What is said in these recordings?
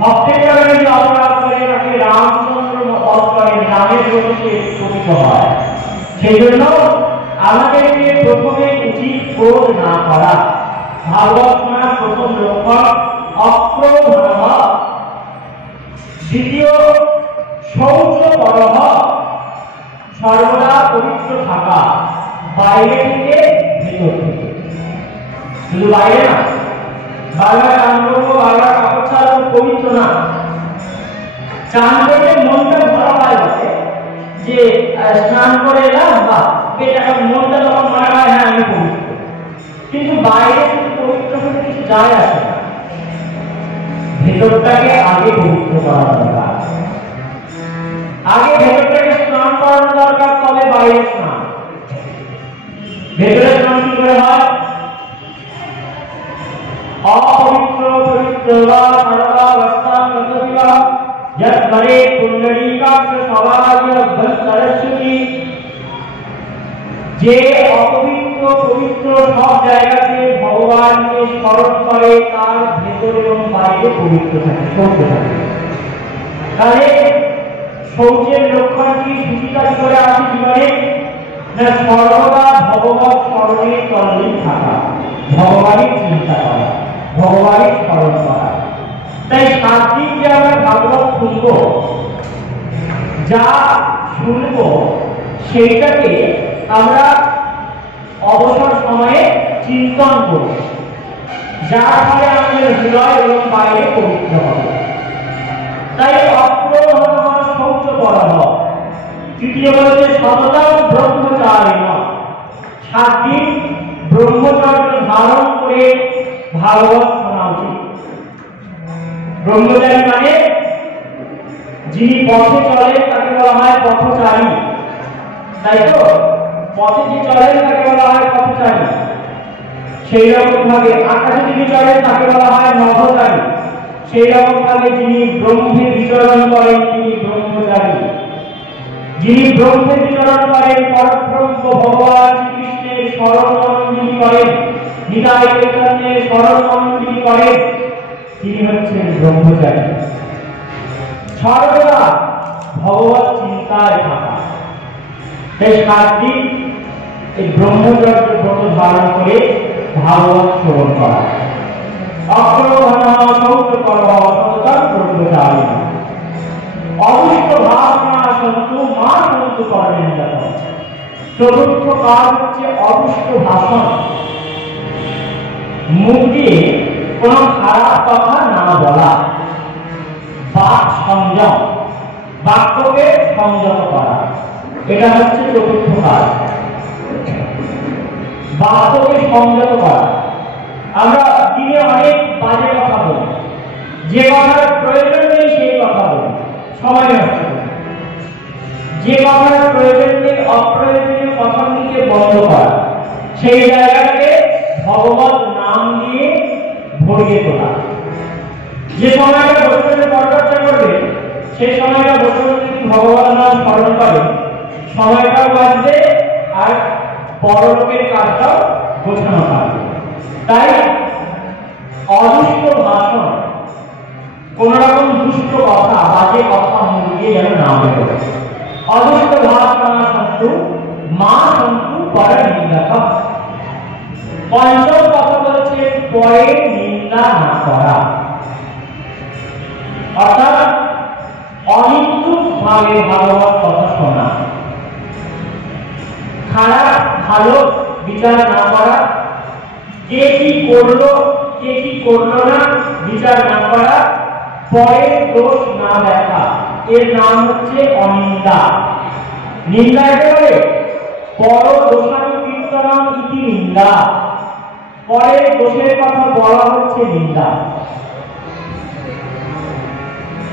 ভক্তের চরণে যে অপরাধ করে তাকে রামচন্দ্র বধ করেন, রামের জন্য সে পতিত হয়। সেই জন্য আমাদেরকে প্রথমে উচিত ক্রোধ না করা। ভাগবত পড়ার প্রথম লক্ষণ অক্রোধ, দ্বিতীয় শৌচপরহ, সর্বদা পবিত্র থাকা, বাইরে থেকে ভেতর থেকে, শুধু বাইরে না, বারবার চান করবো, বারবার কাপড় ছাড়বো, পবিত্র না। চান করলে মনটা ভরা হয় বসে যে স্নান করে এলাম বা এখন মনটা তখন মনে হয় হ্যাঁ আমি পবিত্র, কিন্তু বাইরে শুধু পবিত্র হতে কিছু যায় আসে না। ভেতরটাকে আগে পবিত্র করা দরকার, আগে ভেতরটাকে স্নান করানো দরকার, তবে বাইরে স্নান। ভেতরে স্নান কি করে হয়? অপবিত্র পবিত্র বা সর্বাবস্থান গতবিবা যৎ করে কুণ্ডলীকাক্ষ সবাজ ভস্তরস্বতী। যে অপবিত্র পবিত্র সব জায়গাতে ভগবানকে স্মরণ করে তার ভেতর এবং বাইরে পবিত্র থাকে, শৌচ থাকে। তাহলে শৌচের লক্ষণ কি সূচিকারী করে আছে জীবনে? না সর্বদা ভগবত স্মরণে তল্লীন থাকা, ভগবানের চিন্তা করা, ভগবানের স্মরণ করা। তাই সাত্বিক যে আমরা ভাগবত শুনব, যা শুনব সেইটাকে আমরা অবসর সময়ে চিন্তন করব, যার ফলে আমাদের হৃদয় এবং বাইরে পবিত্র হবে। তাই অক্রোধ শৌচপরহ। তৃতীয় বলছে সততম ব্রহ্মচারিণ, 7 দিন ব্রহ্মচর্য ধারণ করে ভাগবত শোনা উচিত। ব্রহ্মচারী মানে যিনি পথে চলেন তাকে বলা হয় পথচারী, তাই তো? পথে যে চলেন তাকে বলা হয় পথচারী। সেই রকম ভাবে আকাশে যিনি চলেন তাকে বলা হয় নভোচারী। সেই রকম ভাবে যিনি ব্রহ্মে বিচরণ করেন তিনি ব্রহ্মচারী। যিনি ব্রহ্মে বিচরণ করেন, পরব্রহ্ম ভগবান শ্রীকৃষ্ণের স্মরণ মনন করেন, নিতাই চৈতন্যের স্মরণ মনন করেন, তিনি হচ্ছেন ব্রহ্মচারী। সর্বদা ভগবত চিন্তায় থাকা। তাই 7 দিন এই ব্রহ্মচর্য ব্রত ধারণ করে ভাগবত শ্রবণ করা। অক্রোধ শৌচপরহ সততম ব্রহ্মচারী। অদৃষ্ট ভাবনা সন্তু মা সন্তু কর্মেন যত। চতুর্থ কাজ হচ্ছে অদৃষ্ট ভাষণ। মুখ দিয়ে কোন খারাপ কথা না বলা, বাক সংযম, বাক্যকে সংযত করা, এটা হচ্ছে চতুর্থ কাজ, বাক্যকে সংযত করা। আমরা দিনে অনেক বাজে কথা বলি, যে কথার প্রয়োজন নেই সেই কথা বলি, সময় নষ্ট করি। যে কথার প্রয়োজন নেই অপ্রয়োজনীয় কথাগুলিকে বন্ধ করা, সেই জায়গাটাকে ভগবত নাম দিয়ে ভরিয়ে তোলা। যে সময়টা বসে বসে পরচর্চা করবে সেই সময়টা বসে বসে যদি ভগবান নাম স্মরণ করে সময়টাও বাঁচবে আর পরলোকের কাজটাও গোছানো থাকবে। তাই অদুষ্ট ভাষণ, কোন রকম দুষ্ট কথা, বাজে কথা মুখ দিয়ে যেন না বেরোয়। অদুষ্ট ভাষণ সন্তু মা সন্তু পরে নিন্দা। পঞ্চম কথা বলছে পরে নিন্দা না করা, অর্থাৎ অনিন্দুক ভাবে ভাগবত কথা শোনা, খারাপ ভালো বিচার না করা, কে কি করলো কে কি করলো না বিচার না করা, পরে দোষ না দেখা, এর নাম হচ্ছে অনিন্দা। নিন্দা একেবারে পর দোষানু কীর্তনম ইতি নিন্দা, পরে দোষের কথা বলা হচ্ছে নিন্দা।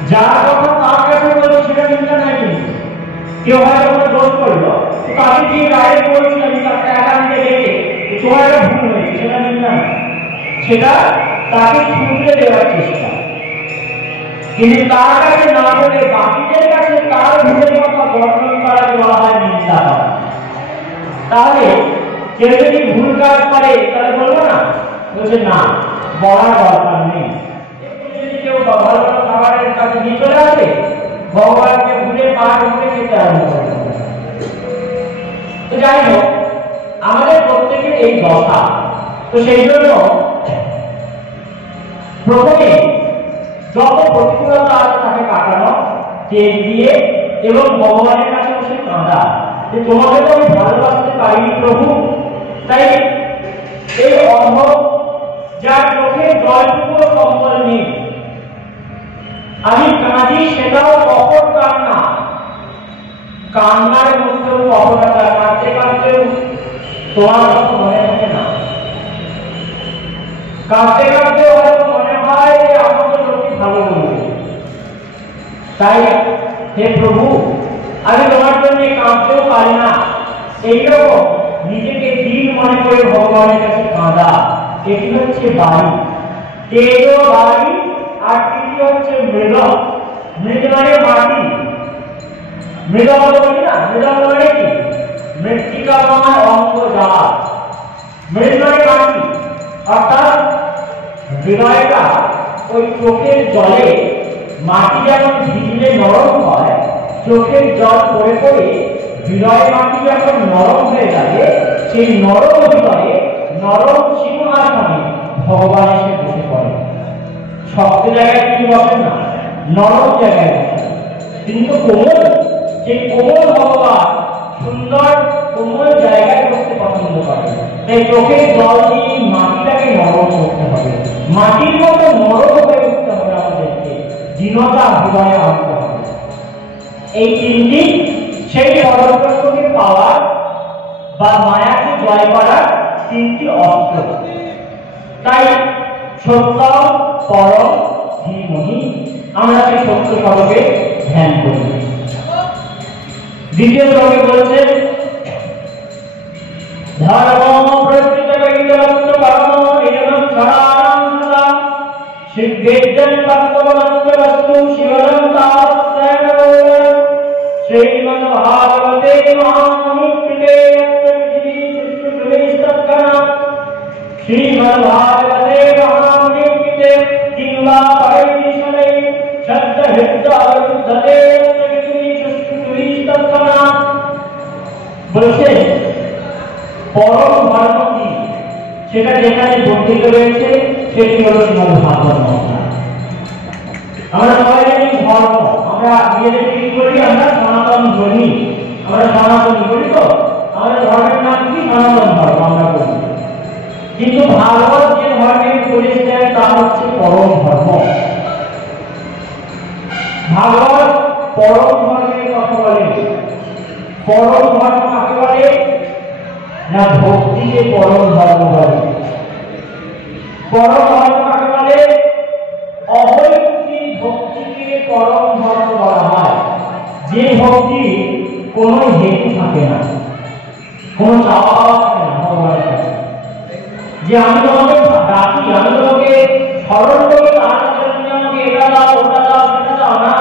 যার কথা তার কাছে বলছি সেটা নিন্দা নাই। কিন্তু কেউ হয়তো কোনো দোষ করলো, তাকে যে গায়ে বলছি আমি তাকে একান্তে দেখে তোমার একটা ভুল হয়েছে, সেটা নিন্দা না, সেটা তাকে শুনতে দেওয়ার চেষ্টা। কিন্তু তার কাছে না বলে বাকিদের কাছে তার ভুলের কথা বর্ণন করাকে বলা হয় নিন্দা করা। তাহলে কেউ যদি ভুল কাজ করে তাহলে বলবো না, বলছে না বলার দরকার নেই। যদি কেউ ভালো ভালো খাবার ভগবানকে ভুলে পাঠ করে খেতে আরম্ভ করে। তো যাই হোক, আমাদের প্রত্যেকের এই দশা। তো সেই জন্য প্রথমে যত প্রতিকূলতা আছে তাকে কাটানো, তেল দিয়ে এবং ভগবানের কাছে বসে কাঁদা যে তোমাকে তো আমি ভালোবাসতে পারিনি প্রভু, তাই এই অন্ধ যার চোখে জলটুকু সম্বল নেই, আমি কাঁদি সেটাও কপট কান্না, কান্নার মধ্যেও কপটতা, কাঁদতে কাঁদতেও তোমার কথা মনে থাকে না, কাঁদতে কাঁদতেও হয়তো মনে হয় যে আমাকে লোকে ভালো বলবে। তাই হে প্রভু, আমি তোমার জন্য কাঁদতেও পারি না। এইরকম নিজেকে দীন মনে করে ভগবানের কাছে কাঁদা, এটি হচ্ছে বাড়ি, তেজ বাড়ি। আর তৃতীয় হচ্ছে মৃদ। মৃদ মানে মাটি। মৃদ বলি না, মৃদ মানে কি? মৃত্তিকা মানে অঙ্গজাত। মৃদ মানে মাটি, অর্থাৎ হৃদয়টা ওই চোখের জলে মাটি যেমন ভিজলে নরম হয়, চোখের জল পড়ে পড়ে হৃদয় মাটি যখন নরম হয়ে যাবে, সেই নরম হৃদয়ে নরম সিংহাসনে ভগবান এসে বসে পড়ে। শক্ত জায়গায় তিনি বসেন না, নরম জায়গায় বসেন। তিনি তো কোমল, যে কোমল ভগবান সুন্দর কোমল জায়গায় বসতে পছন্দ করেন। তাই চোখের জল দিয়ে মাটিটাকে নরম করতে হবে, মাটির মতো নরম হয়ে উঠতে হবে আমাদেরকে, দীনতা হৃদয়ে আনতে হবে। এই তিনটি সেই পরব্রহ্মকে পাওয়ার বা মায়াকে জয় করার তিনটি অস্ত্র। তাই সত্য পরম ধীমহি, আমরা সেই সত্য স্বরূপে ধ্যান করি। দ্বিতীয় শ্লোকে বলছেন ধর্ম প্রকৃত বৈদ্যবত্ত কর্ম নির্মম সদানম সদা সিদ্ধেজ্জন বাস্তবত্ব বস্তু শিবদম তাৎস্যেন শ্রীমদ্ ভাগবতে মহামুক্তিতে শ্রীমদ্ ভাগবতে মহামুক্তিতে কিংবা পরিবেশনে শব্দ হৃদ অবুদ্ধতে বলছে পরম ধর্ম কি, সেটা যেখানে বর্ণিত রয়েছে সেটি হল শ্রীমদ্ ভাগবত মহাপুরাণ। আমরা সবাই জানি ধর্ম, আমরা নিজেদের কি করি, আমরা সনাতন ধর্মী, আমরা সনাতনী বলি। তো আমাদের ধর্মের নাম কি? সনাতন ধর্ম আমরা বলি। কিন্তু ভাগবত যে ধর্মের উপদেশ দেয় তা হচ্ছে পরম ধর্ম। ভাগবত পরম ধর্মের কথা বলে। পরম ধর্ম কাকে বলে না? ভক্তিকে পরম ধর্ম বলে। পরম ধর্ম কাকে বলে? অহৈতুকী ভক্তিকে পরম ধর্ম বলা হয়। যে ভক্তি কোনো হেতু থাকে না, কোনো চাওয়া থাকে না ভগবানের কাছে, যে আমি তোমাকে ডাকি, আমি তোমাকে স্মরণ করি, তার জন্য আমাকে এটা দাও ওটা দাও সেটা দাও না।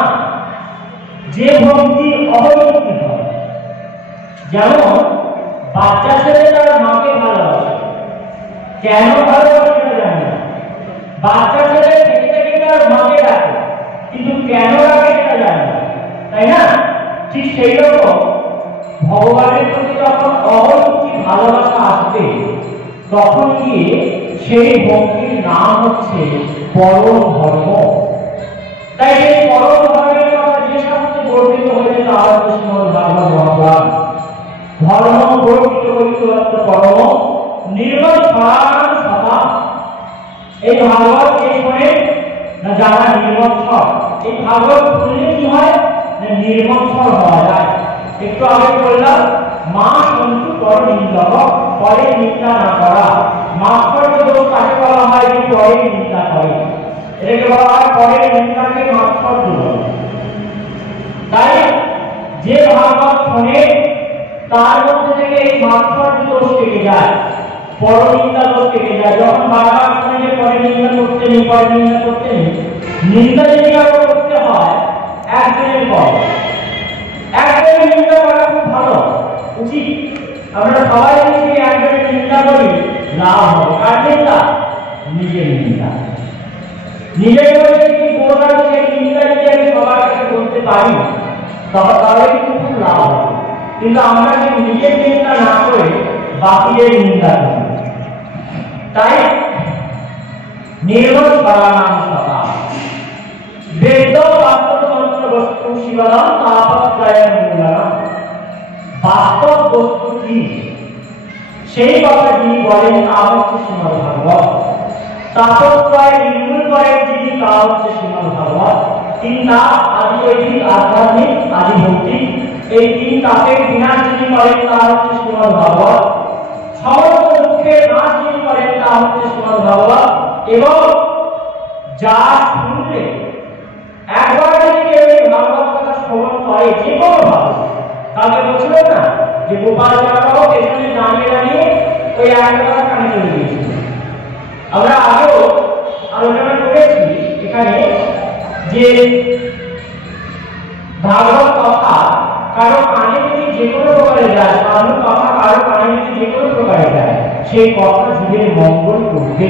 যে ভক্তি অহৈতুকী হয়, যেমন বাচ্চা ছেলে তার মাকে ভালোবাসে, কেন ভালোবাসে সেটা জানে না। বাচ্চা ছেলে থেকে থেকে তার মাকে ডাকে, কিন্তু কেন ডাকে সেটা জানে না, তাই না? ঠিক সেই রকম ভগবানের প্রতি যখন অহৈতুকী ভালোবাসা আসবে, তখন গিয়ে সেই ভক্তির নাম হচ্ছে পরম ধর্ম। তাই এই পরম ধর্মের কথা যে শাস্ত্রে বর্ণিত হয়েছে তা হচ্ছে শ্রীমদ্ ভাগবত মহাপুরাণ। ধর্ম প্রকৃত বৈদ্যবত্ত পরম নির্মল সদানম সদা। এই ভাগবত কে শোনে না? যারা নির্মৎসর। এই ভাগবত শুনলে কি হয় না? নির্মৎসর হওয়া যায়। একটু আগে বললাম মা সন্তু পর নিন্দক, পরে নিন্দা না করা। মাৎসর্য দোষ কাকে বলা হয়? যে পরে নিন্দা করে, এটাকে বলা হয় পরের নিন্দাকে মাৎসর্য বলে। তাই যে ভাগবত শোনে তার মধ্যে থেকে এই মাৎসর্য দোষ কেটে যায়, পরনিন্দা দোষ কেটে যায়। যখন বারবার শুনে যে পরে নিন্দা করতে নেই, পরে নিন্দা করতে নেই, নিন্দা যদি আরো করতে হয় একজনের পর একজনের নিন্দা করা খুব ভালো, উচিত। আমরা সবাই যদি একজনের নিন্দা করি লাভ হবে। কার নিন্দা? নিজের নিন্দা। নিজের মধ্যে কি বোঝা যে নিন্দা যদি আমি সবার কাছে বলতে পারি তাহলে কিন্তু খুব লাভ হবে। কিন্তু আমরা যে নিজের নিন্দা না করে বাকিদের নিন্দা করি। তাই নির্মল বারানাম সভা বেদ বাস্তব মন্ত্র বস্তু শিবনাম তাপত্রয়ের মূলনাম। বাস্তব বস্তু কি সেই কথা যিনি বলেন তা হচ্ছে শ্রীমদ্ ভাগবত। তাপত্রয় নির্মূল করেন যিনি তা হচ্ছে শ্রীমদ্ ভাগবত। তিন তাপ আদি ঐহিক আধ্যাত্মিক আদি ভৌতিক এই তিন তাপের বিনাশ যিনি করেন তা হচ্ছে শ্রীমদ্ ভাগবত। সমস্ত দুঃখের নাশ যিনি করেন তা হচ্ছে শ্রীমদ্ ভাগবত। এবং যা শুনলে একবার যদি কেউ এই ভাগবত কথা শ্রবণ করে যে কোনো ভাবে, কালকে বলছিলেন না যে গোপাল যাদব পেছনে দাঁড়িয়ে দাঁড়িয়ে ওই একটা কথা কানে চলে গিয়েছিল। আমরা আগেও আলোচনা করেছি এখানে যে ভাগবত কথা কারো কানে যদি যে কোনো প্রকারে যায়, কারো কথা কারো কানে যদি যে কোনো প্রকারে যায়, সেই কথা জীবের মঙ্গল করবে।